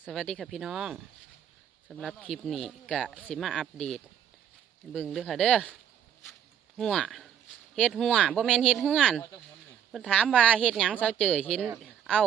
สวัสดีค่ะพี่น้องสำหรับคลิปนี้กะสิมาอัปเดตเบิ่งเด้อค่ะเด้อหัวเฮ็ดหัวบ่แม่นเฮ็ดเฮือนเพิ่นถามว่าเฮ็ดหยังเซาเจอเห็นเอา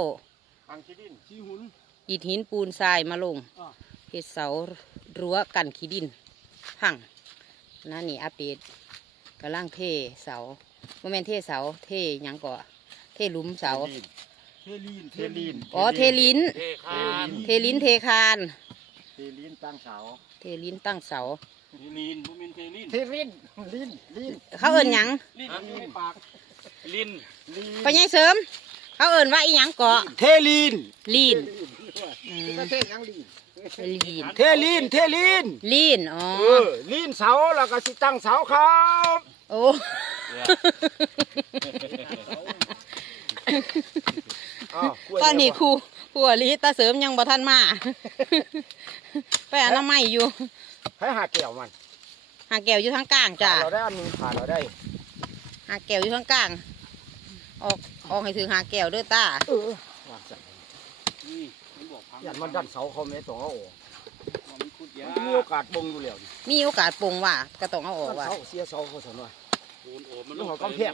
อิฐหินปูนทรายมาลงเฮ็ดเสารั้วกันขี้ดินพังนั่นนี่อัปเดตกำลังเทเสาบ่แม่นเทเสาเทหยังก่อเทหลุมเสาเทลีนอ๋อเทลิ้นเทคานเทลีนตั้งเสาเทลิ้นตั้งเสาเทลีนบุมินเทลีนลีนเขาเอิ้นหยังปากลีนไปยังเสริมเขาเอิ้นว่าอีหยังเกาะเทลีนลีนเทยังลีนลีนเทลีนลีนอ๋อลีนเสาแล้วก็สิตั้งเสาครับโอ้ตอนนี้ครูอลิตาเสริมยังบ่ทันมาไปอนามัยอยู่ให้หาแก้วมันหาแก้วอยู่ทางกลางจ้ะเราได้อันนึงผ่านเราได้หาแก้วอยู่ทางกลางออกให้ถึงหาแก้วเด้อตายันมันดันเสาเขาไม่ต้องเอาออกมีโอกาสบงอยู่แล้วมีโอกาสปงว่ะก็ต้องเอาออกว่ะเสียเสาเขาสนว่ามันหัวกำแพง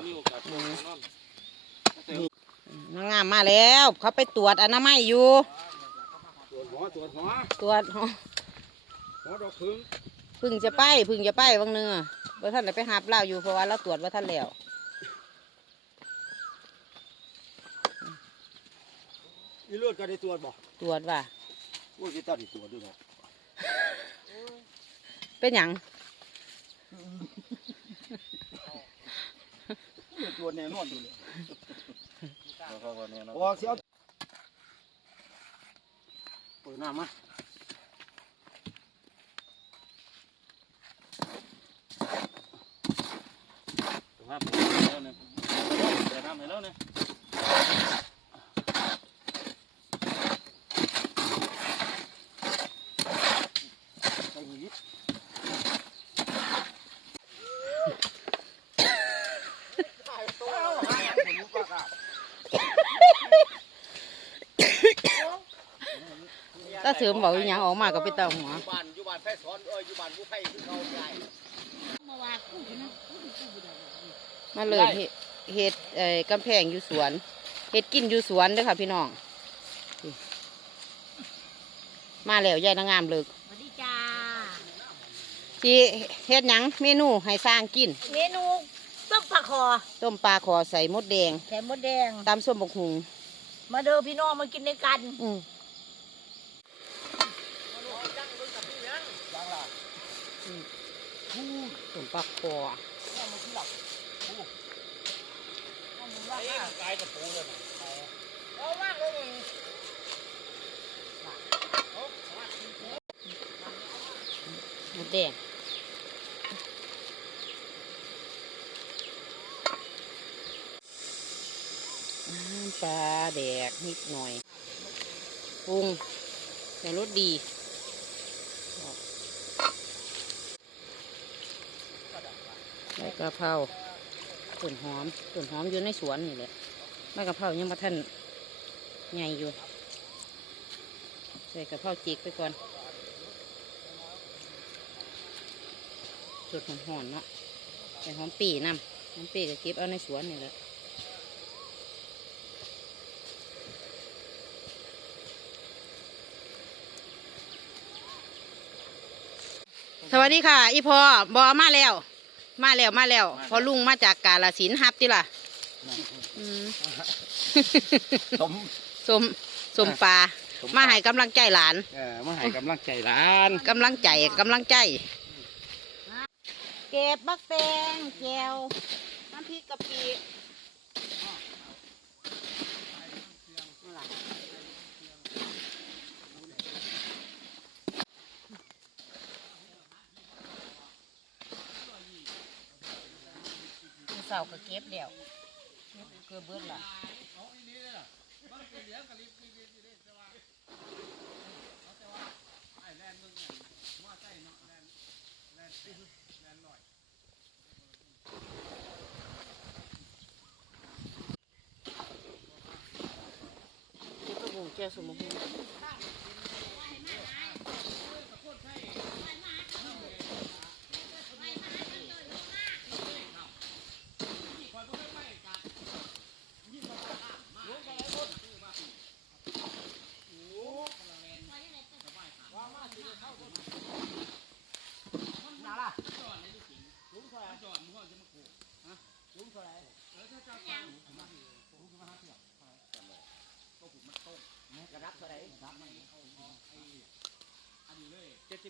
นางงามมาแล้วเขาไปตรวจอนามัยอยู่ตรวจหัวตรวจหัวดอกพึ่งจะไปบางเนื้อว่าท่านไหนไปหาเปล่าอยู่เพราะว่าเราตรวจว่าท่านแล้วอีเลือดก็ได้ตรวจบ่ตรวจว่าว่าจะตัดตรวจด้วยบ่เป็นหยังตรวจแน่นอนอยู่เลยโอ้เสียวเปิดน้ำมาเปิดน้ำแล้วเนี่ยเปิดน้ำแล้วเนี่ยถ้าเสริมบอกอย่างออกมาก็ไปเตาหัวอยู่บ้านแพทย์สอนอยู่บ้านผู้ไข้ขึ้นเขาใหญ่มาเลยเห็ดกำแพงอยู่สวนเห็ดกินอยู่สวนเด้อค่ะพี่น้องมาแล้วยายนางงามเลิกสวัสดีจ้าที่เห็ดหยังเมนูให้สร้างกินเมนูต้มปลาคอใส่มดแดงตำส้มบกหุงมาเด้อพี่น้องมากินด้วยกันต้มปลาคอมดแดงปลาแดกนิดหน่อยปรุงใส่รสดีใบกะเพราต้นหอมอยู่ในสวนนี่แหละใบกะเพรายังมาท่านใหญ่อยู่ใส่กะเพราจิกไปก่อนจุดหอมๆเนาะใส่หอมปีน้ำหอมปีก็เก็บเอาในสวนนี่แหละสวัสดีค่ะอีพอบอมาแล้วพอลุงมาจากกาฬสินธุ์ฮับติล่ะสมปลามาให้กำลังใจหลานมาให้กำลังใจหลานกำลังใจเก็บบักแตงแจวน้ำพริกกะปิเสาก็เก็บแล้วเกือบเบิดละเจ้าสมุน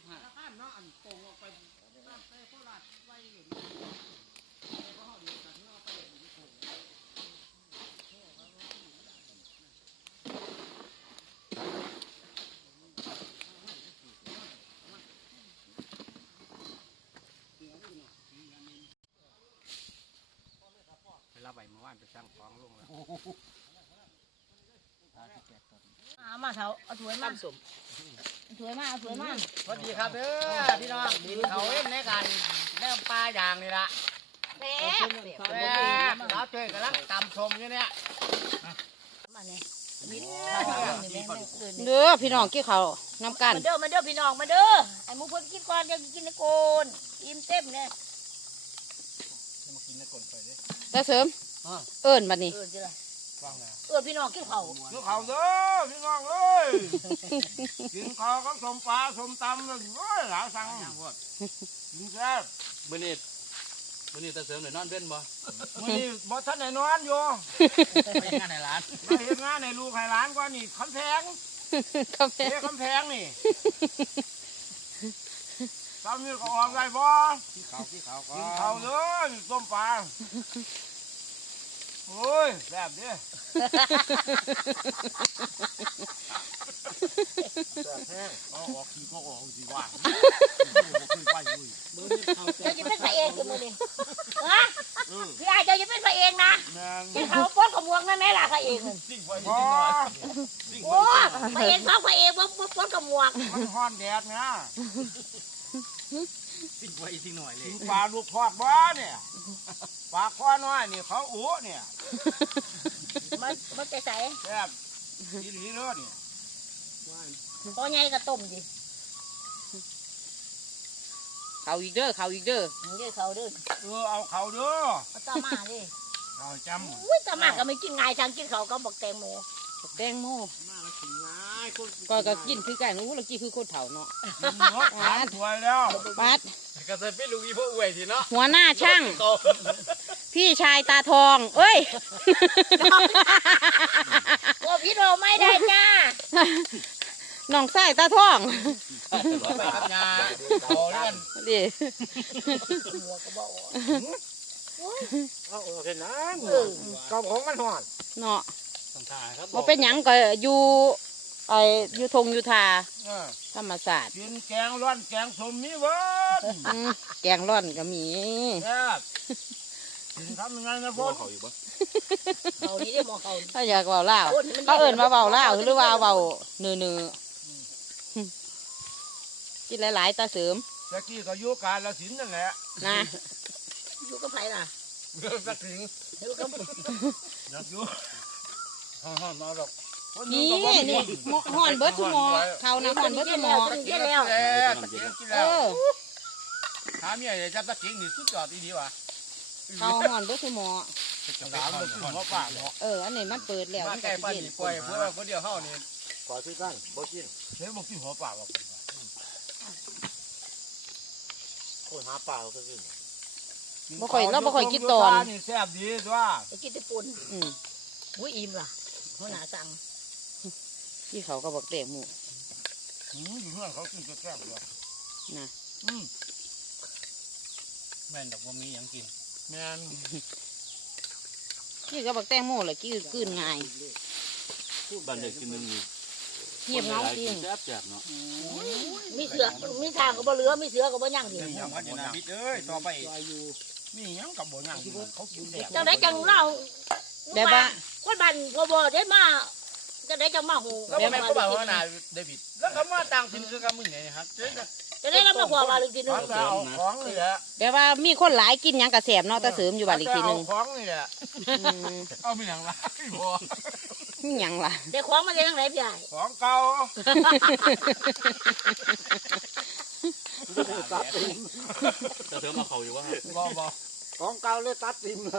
เวลาใบเมื่อวานไปสร้างของลงแล้วเอามาเถาเอาถ้วยมาเอาถ้วยมาเอาถ้วยมาสวัสดีครับเด้อพี่น้องกินเขาเล่นในกันแนวปลาอย่างนี่ละแซ่บแม่สาวเจยกำลังตำชมอยู่เนี่ยมาเนี่ยมิดนี่แม่เกินเด้อพี่น้องกี่เขาวน้ำกันมาเด้อมาเด้อพี่น้องมาเด้อไอ้หมูเพิ่นกินก่อนยังกินในโกนอิ่มเต็มเนี่ยมากินในกลนไปดิตาเสริมเอิ้นบัดนี้เออจ้ะฟังนะเออพี่น้องกินข้าวกินข้าวเด้อพี่น้องเอ้ยกินข้าวกับสมปลาสมตำเลยโอ้ยหลาสั่งกินแซ่บมื้อนี้ตาเสริมได้นอนเว้นบ่มื้อนี้บ่ทันได้นอนอยู่ไปงานในร้านมาเฮ็ดงานในลูกให้หลานกว่านี่คำแพงกาแฟเฮ้คำแพงนี่ตำนี่ก็ออกได้บ่ขี้ขาวก็กินข้าวเด้อนี่ส้มปลาโอ้ยแซ่บเด้แซ่บแห้งเอาออกขี้ก็ออกสิว่าขึ้นไปเลยเจ้าจะเป็นพระเอกกันมื้อนี้ฮะพี่ไอ้เจ้าจะเป็นพระเอกนะแม่นกินข้าวป้อนกับหมวกนั่นแม่ล่ะพระเอกนั่นสิ่งไฟโอ้พระเอกสองพระเอกบ่ป้อนกับหมวกมันฮ้อนแดดนะสิ่งไว้สิ่งหน่อยเลยกินปลาลูกทอดบ่เนี่ยปลาคอน้อยนี่เขาอู๋เนี่ยมันจะใส่แซ่บอีหลีเลยนี่พอใหญ่ก็ต้มดิเขาอีกเด้อเขาอีกเด้อมันจะเขาเด้อเอาเขาเด้อเอาตามาดิเอาจำอุ้ยตามาก็ไม่กินง่ายจังกินเขาก็บอกแตงโมบักแตงโมก็กินคือกันรู้แล้วกี่คือคนเฒ่าเนาะกินหมดหลานถวยแล้วปัดก็ใส่พี่ลูกอีพ่ออวยสิเนาะหัวหน้าช่าง พี่ชายตาทอง เอ้ยโอ้พี่โรไม่ได้จ้าน้องไส้ตาทองไปกับยาเอาเรื่องดิหัวก็บอกเอาเห็นนะกับของมันห่อนเนาะต้องถ่ายครับบ่เป็นหยังก็อยู่ไอ้อยู่ทงอยู่ทาธรรมศาสตร์กินแกงร้อนแกงสมมีเบิดแกงร่อนก็มีแซ่บกินทำยังไงนะพ่อเขาอยู่บ่เขานี่ได้หมอเขาถ้าอยากเว้าลาวเขาเอิ้นว่าเว้าลาวหรือว่าเว้าเนื้อๆกินหลายๆตาเสริมตะกี้ก็อยู่กาลสินธุ์นั่นแหละนะอยู่กับไผล่ะสักถึงอยู่กับอยากอยู่ห้องมาดอกนี่นี่หม้อห่อนเบิดทุกหม้อเขานะห่อนเบิดทุกหม้อเย็นแล้วตะกี้กินเอแล้วอถามใหญ่จะตะกิ้งนี่สุดยอดอีดีว่ะเขาห่อนเบิดทุกหม้อถามมันขึ้นหัวปากเนาะอันนี้มันเปิดแล้วมามันไก่ก็ปลาสิหนีเย็นปล่อยเพื่อคนเดียวเฮานี่ขอซื้อกันบ่กินเฮ้ยบ่กินหัวปากหรอกคนหาปลาก็กินบ่ค่อยเราบ่ค่อยกินตอนนี่แซ่บดีตัวจะกินแต่ปุ่นอืมอุ้ยอิ่มล่ะหัวหน้าสั่งที่เขาก็บอกเตะหมูอยู่เพื่อนเขากินแซ่บเลยนะแม่นดอกบ่มีหยังกินแม่นที่ก็บอกแตงโมเลยกี้กืนง่ายบ้านเด็กกินนึงนี่เงียบเหงาจริงแซ่บๆเนาะมีเสือมีทางก็บ่เหลือมีเสือก็บ่ยั่งดิยังพัฒนาบิดเอ้ยต่อไปนี่ยังกับบ่ยังเขากินแซ่บจังไดจังเล่าแบบว่าคนบ้านก็บ่ได้มาจังไดจังมาหูแล้วแม่ก็บอกว่านาเดวิดแล้วเขามาต่างถิ่นคือกับมึงไงครับจะได้รับมาหัวว่าลึกทีนึงเอาของนี่แหละแบบว่ามีคนหลายกินหยังกระแสบเนาะตาเสริมอยู่บ้านอีกทีหนึงเอาของนี่แหละอืมเอาเป็นอย่างไรบ่มีหยังล่ะแต่ของมาจากทางไหนพี่ใหญ่ของเก่าตัดติมจะเสริมมาเขาอยู่ว่าบ่ของเก่าเลยตัดติมล่ะ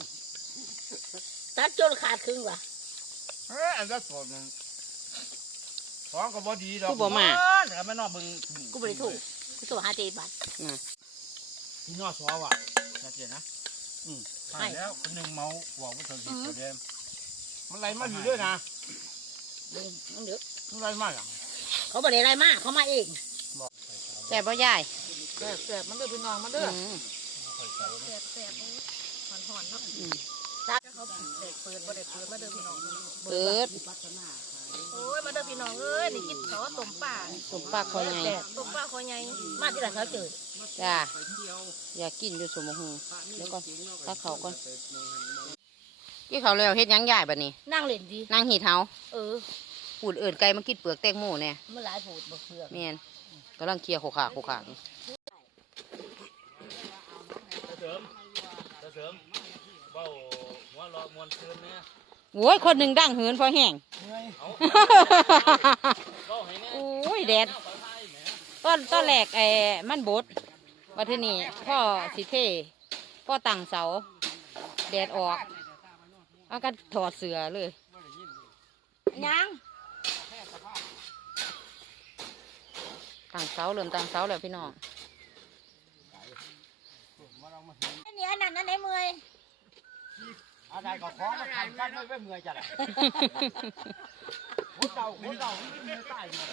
ตัดจนขาดครึ่งว่ะเฮ้ยอันนั้นสดนั่นของก็บ่ดีดอกคือบ่มาแล้วไม่นอกบึงกูบ่ได้ถูกกูโทรหาเจบัตรพี่น้อสอว่ะชัดเจนนะใช่แล้วคนหนึ่งเมาหวังว่าเธอผิดตัวเดิมมันไหลมาอยู่ด้วยนะเบิ่งน้องเด้อมันไหลมาหลังเขาบ่ได้อะไรมาเขามาเองเแซ่บบ่ยายแสบมันเด้อพี่น้องมันเด้ออืมแสบหอนเนาะจักเขาเด็กเปิดบ่ได้เปิดมาเด้อพี่น้องเปิดโอ้ยมาเด้อพี่น้องเอ้ยนี่กินขอต้มป่าสมปากคอใหญ่ต้มป่าคอใหญ่มาที่หลังเขาเจอจ้าอยากกินอยู่สมหูเดี๋ยวก่อนตักเขาก่อนกี่เขาแล้วเฮ็ดหยังยายบัดนี้นั่งเล่นดีนั่งหีเท้าเออปูดเอิ่นไก่มากินเปลือกแตงโมแน่มันหลายผูดบ่เปลือกแม่นกำลังเคลียร์โขกขาโขกขาอยู่เสริมเบ้าหัวเราะมวนคืนเนี่ยโอ้ยคนหนึ่งดังเหินพอแห้งเอาเบ้าให้แน่โอ้ยแดดต้นแรกมันบดวันที่นี่พ่อสิเทพ่อตั้งเสาแดดออกเอาก็ถอดเสื้อเลยยังตั้งเสาเริ่มตั้งเสาแล้วพี่น้องอันนี้อันนั้นอันไหนเมื่อยอะไรก็ของมาทำกันไม่เมื่อยจัดหัวเก่าไม่มีใต้เนี่ย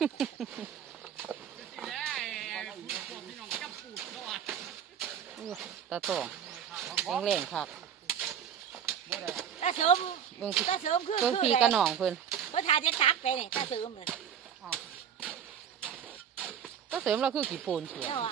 ตาโต่งแรงๆครับตาเสริมเบิ่งสิตาเสริมคือเบิ่งพี่กระหน่องเพิ่นเพิ่นทาจะตักไปนี่ตาเสริมเลยก็เสริมเราคือกี่โปนเสือเจ้าอ่ะ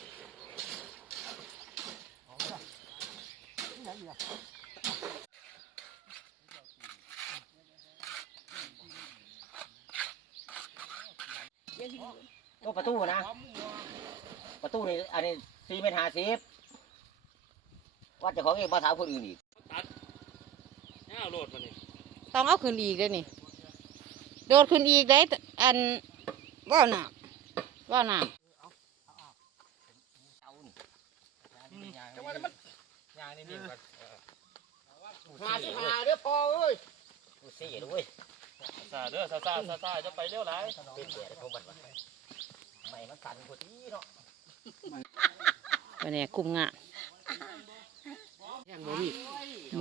ตัวประตูนะประตูนี่อันนี้4.50 เมตรว่าเจะของเองมาถามคนอื่นอีกเนี่ยโหลดมานี่ต้องเอาขึ้นอีกเลยนี่โดดขึ้นอีกได้อันว่าวน้ำว่าวน้ยางนี่นี่ก่อนหาเด้อพอเอ้ยดูสิด้วยซาเด้อซาจะไปเร็วไรเป็นเสียของมันไม่มันสั่นกว่าที่เนาะำวันนี้คุมงานบ่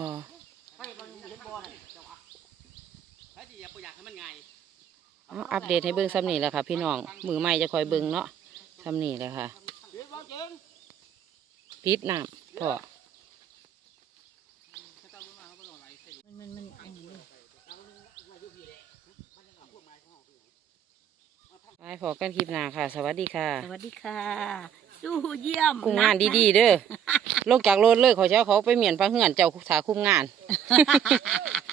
เอาอัปเดตให้เบิ่งซ้ำนี่แหละค่ะพี่น้องมือใหม่จะคอยเบิ่งเนาะซ้ำนี่เลยค่ะปิดน้ำพอมันอันนี้ไปพอกันคลิปหน้าค่ะ สวัสดีค่ะสวัสดีค่ะสู้เยี่ยมคุมงานดีๆเด้อลงจากรถเลยขอเจ้าเขาไปเหมียนพระเหือนเจ้าถาคุมงาน